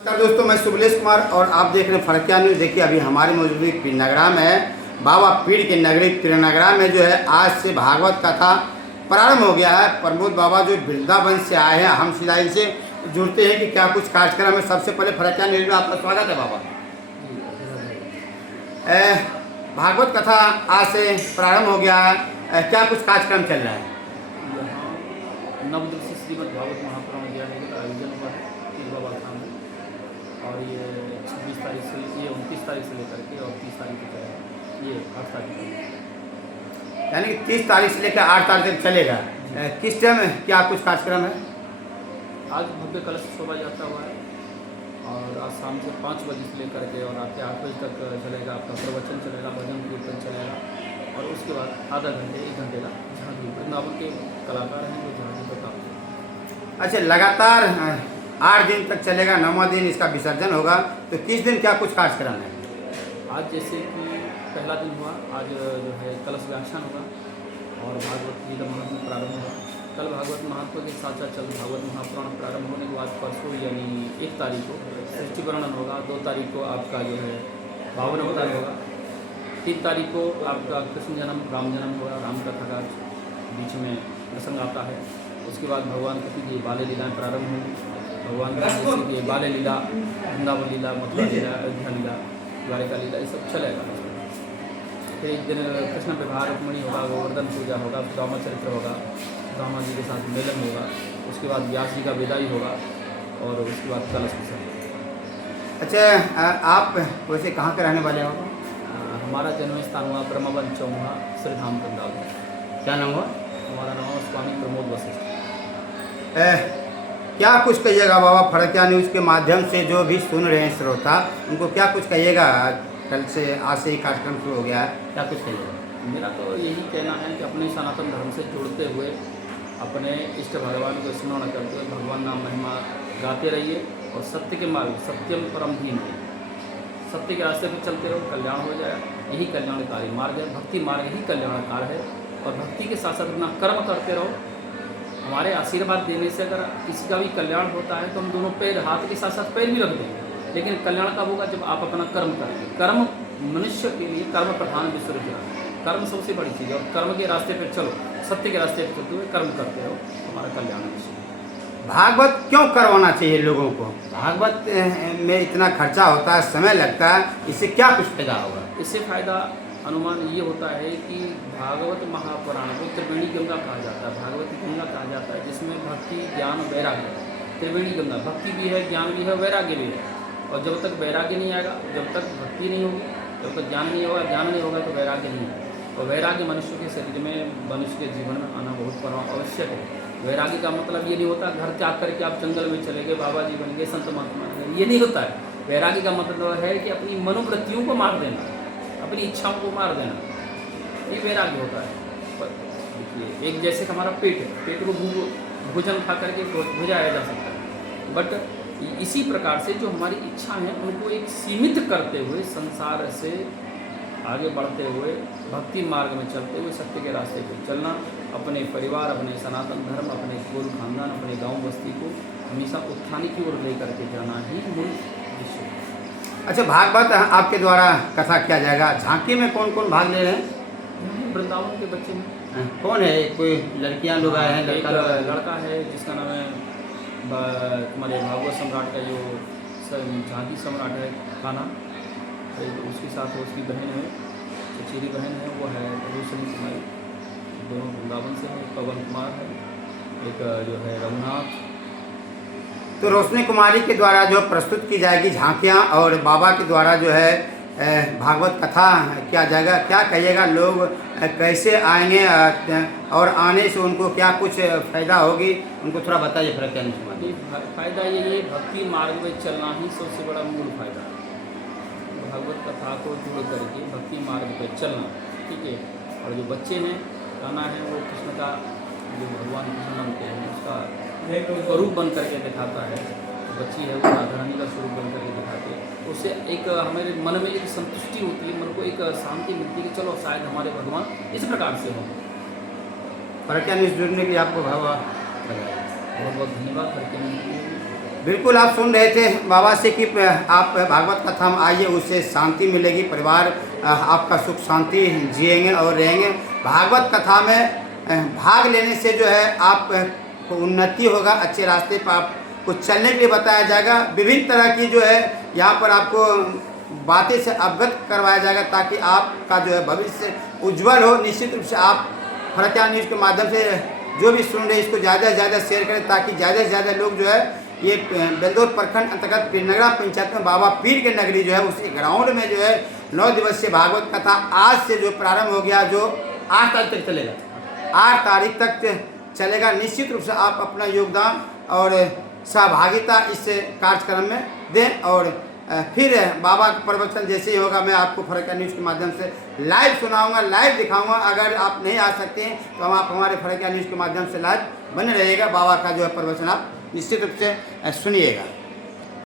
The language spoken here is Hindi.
नमस्कार दोस्तों, मैं सुबलेश कुमार और आप देख रहे हैं फड़किया न्यूज़। देखिए अभी हमारी मौजूदगी पीरनगरा में है। बाबा पीर की नगरी पीरनगरा में जो है आज से भागवत कथा प्रारंभ हो गया है। प्रमोद बाबा जो वृंदावन से आए हैं, हम सिलाई से जुड़ते हैं कि क्या कुछ कार्यक्रम है। सबसे पहले फड़किया न्यूज़ में आपका स्वागत है बाबा। भागवत कथा आज से प्रारंभ हो गया है, क्या कुछ कार्यक्रम चल रहा है? नवदृश्य श्रीमद् भागवत महापुराण ज्ञान का आयोजन हुआ है पीर बाबा धाम में, और ये 26 तारीख से, ये 29 तारीख से लेकर के और 30 तारीख तक चलेगा। ये 8 तारीख तक, यानी कि 30 तारीख से लेकर 8 तारीख तक चलेगा। किस टाइम क्या कुछ कार्यक्रम है? आज भव्य कलश शोभा यात्रा हुआ है और आज शाम से 5 बजे से लेकर के और रात के 8 बजे तक चलेगा। आपका प्रवचन चलेगा, भजन कीर्तन चलेगा और उसके बाद आधा घंटे 1 घंटे का झांकी, वृंदावन के कलाकार हैं जो झांकी बताते। अच्छा, लगातार 8 दिन तक चलेगा, 9वां दिन इसका विसर्जन होगा। तो किस दिन क्या कुछ कार्यक्रम है? आज जैसे कि पहला दिन हुआ, आज जो है कलश व्याख्यान होगा और भागवत गीता महात्म्य प्रारंभ होगा। कल भागवत महात्म्य के साथ साथ चल भागवत महापुराण प्रारंभ होने के बाद परसों यानी 1 तारीख को सृष्टि वर्णन होगा। 2 तारीख को आपका जो है 52 अवतार होगा। 3 तारीख को आपका कृष्ण जन्म राम जन्म होगा, राम कथा का बीच में प्रसंग आता है। उसके बाद भगवान कृष्ण की बाल्य लीलाएँ प्रारंभ होंगी। भगवान कृष्ण की बाल्य लीला, वृंदावन लीला, मथुरा लीला, अयोध्या लीला, द्वारिका लीला, ये सब चलेगा। फिर एक दिन कृष्ण विवाह रुक्मिणी होगा, गोवर्धन पूजा होगा, दामा चरित्र होगा, दामा जी के साथ मेलन होगा। उसके बाद व्यास जी का विदाई होगा और उसके बाद कलश विसर्जन। अच्छा, आप वैसे कहाँ के रहने वाले हो? हमारा जन्म स्थान हुआ ब्रह्मवन चौमुहा श्रीधाम वृंदावन। क्या नाम हुआ? हमारा नाम है स्वामी प्रमोद वशिष्ठ। क्या कुछ कहिएगा बाबा, फड़किया न्यूज़ के माध्यम से जो भी सुन रहे हैं श्रोता, उनको क्या कुछ कहिएगा? कल से आज से ही कार्यक्रम शुरू हो गया है, क्या कुछ कहिएगा? मेरा तो यही कहना है कि अपने सनातन धर्म से जुड़ते हुए अपने इष्ट भगवान को स्मरण करते हुए भगवान नाम महिमा गाते रहिए और सत्य के मार्ग, सत्यम परम धीम है, सत्य के रास्ते पर चलते रहो, कल्याण हो जाएगा। यही कल्याणकारी मार्ग है, भक्ति मार्ग ही कल्याणकार है। और भक्ति के साथ साथ अपना कर्म करते रहो। हमारे आशीर्वाद देने से अगर किसी का भी कल्याण होता है तो हम दोनों पैर, हाथ के साथ साथ पैर भी रख देंगे, लेकिन कल्याण कब होगा? जब आप अपना कर्म करेंगे। कर्म मनुष्य के लिए कर्म प्रधान विश्व रचना, कर्म सबसे बड़ी चीज़ है। और कर्म के रास्ते पर चलो, सत्य के रास्ते पर चलते हुए कर्म करते रहो, हमारा कल्याण निश्चित। भागवत क्यों करवाना चाहिए लोगों को? भागवत में इतना खर्चा होता है, समय लगता है, इससे क्या कुछ फायदा होगा? इससे फायदा अनुमान ये होता है कि भागवत महापुराण को त्रिवेणी गंगा कहा जाता है, भागवत गंगा कहा जाता है, जिसमें भक्ति ज्ञान वैराग्य, त्रिवेणी गंगा, भक्ति भी है, ज्ञान भी है, वैराग्य भी है। और जब तक वैराग्य नहीं आएगा, जब तक भक्ति नहीं होगी, जब तक ज्ञान नहीं होगा, ज्ञान नहीं होगा तो वैराग्य नहीं होगा। और वैराग्य मनुष्य के शरीर में, मनुष्य के जीवन में आना बहुत आवश्यक है। वैराग्य का मतलब ये नहीं होता घर त्याग करके आप जंगल में चले गए, बाबा जी बन गए, संत महात्मा, ये नहीं होता है। वैराग्य का मतलब है कि अपनी मनोवृत्तियों को मार देना, अपनी इच्छाओं को मार देना, ये वैराग्य होता है। पर देखिए, एक जैसे हमारा पेट है, पेट को भोजन खा करके बुझाया जा सकता है, बट इसी प्रकार से जो हमारी इच्छा है उनको एक सीमित करते हुए, संसार से आगे बढ़ते हुए, भक्ति मार्ग में चलते हुए, सत्य के रास्ते पर चलना, अपने परिवार, अपने सनातन धर्म, अपने कुल खानदान, अपने गांव बस्ती को हमेशा उत्थान की ओर लेकर के जाना ही मूल विषय है। अच्छा, भागवत आपके द्वारा कथा किया जाएगा, झांकी में कौन कौन भाग ले रहे हैं? वृंदावन के बच्चे हैं। कौन है? कोई लड़कियां लोग आए हैं? एक लड़का है जिसका नाम है हमारे भागवत सम्राट का जो झांकी सम्राट है कान्हा, उसके साथ उसकी बहन है, चचेरी बहन है, वो है रोशनी कुमारी, दोनों वृंदावन से है। पवन कुमार है, एक जो है रघुनाथ। तो रोशनी कुमारी के द्वारा जो प्रस्तुत की जाएगी झांकियाँ और बाबा के द्वारा जो है भागवत कथा किया जाएगा, क्या कहिएगा? लोग कैसे आएंगे और आने से उनको क्या कुछ फायदा होगी, उनको थोड़ा बताइए। फड़किया न्यूज़ में फायदा यही है, भक्ति मार्ग में चलना ही सबसे बड़ा मूल फायदा है। भागवत कथा को जुड़ करके भक्ति मार्ग पर चलना, ठीक है। और जो बच्चे हैं, गाना है वो कृष्ण का, जो भगवान कृष्ण बनते हैं उसका स्वरूप बन करके दिखाता है। बच्ची है वो राधा रानी का स्वरूप बन करके दिखाते हैं। उससे एक हमारे मन में एक संतुष्टि होती है, मन को एक शांति मिलती है कि चलो शायद हमारे भगवान इस प्रकार से हों। फड़किया न्यूज़ जुड़ने के लिए आपको बहुत बहुत धन्यवाद। फड़किया न्यूज़ बिल्कुल आप सुन रहे थे बाबा से कि आप भागवत कथा में आइए, उससे शांति मिलेगी, परिवार आपका सुख शांति जिएंगे और रहेंगे। भागवत कथा में भाग लेने से जो है आप को उन्नति होगा, अच्छे रास्ते पर आपको चलने के लिए बताया जाएगा। विभिन्न तरह की जो है यहाँ पर आपको बातें से अवगत करवाया जाएगा ताकि आपका जो है भविष्य उज्जवल हो। निश्चित रूप से आप फरक्का न्यूज़ के माध्यम से जो भी सुन रहे हैं इसको ज़्यादा से ज़्यादा शेयर करें ताकि ज़्यादा से ज़्यादा लोग जो है ये बेलदौर प्रखंड अंतर्गत पीरनगरा पंचायत में बाबा पीर के नगरी जो है उसी ग्राउंड में जो है 9 दिवसीय भागवत कथा आज से जो प्रारंभ हो गया, जो 8 तारीख तक चलेगा, 8 तारीख तक चलेगा। निश्चित रूप से आप अपना योगदान और सहभागिता इस कार्यक्रम में दें और फिर बाबा का प्रवचन जैसे ही होगा मैं आपको फरक्का न्यूज़ के माध्यम से लाइव सुनाऊंगा, लाइव दिखाऊंगा। अगर आप नहीं आ सकते हैं तो हम आप हमारे फरक्का न्यूज़ के माध्यम से लाइव बने रहिएगा। बाबा का जो है प्रवचन आप निश्चित रूप से सुनिएगा।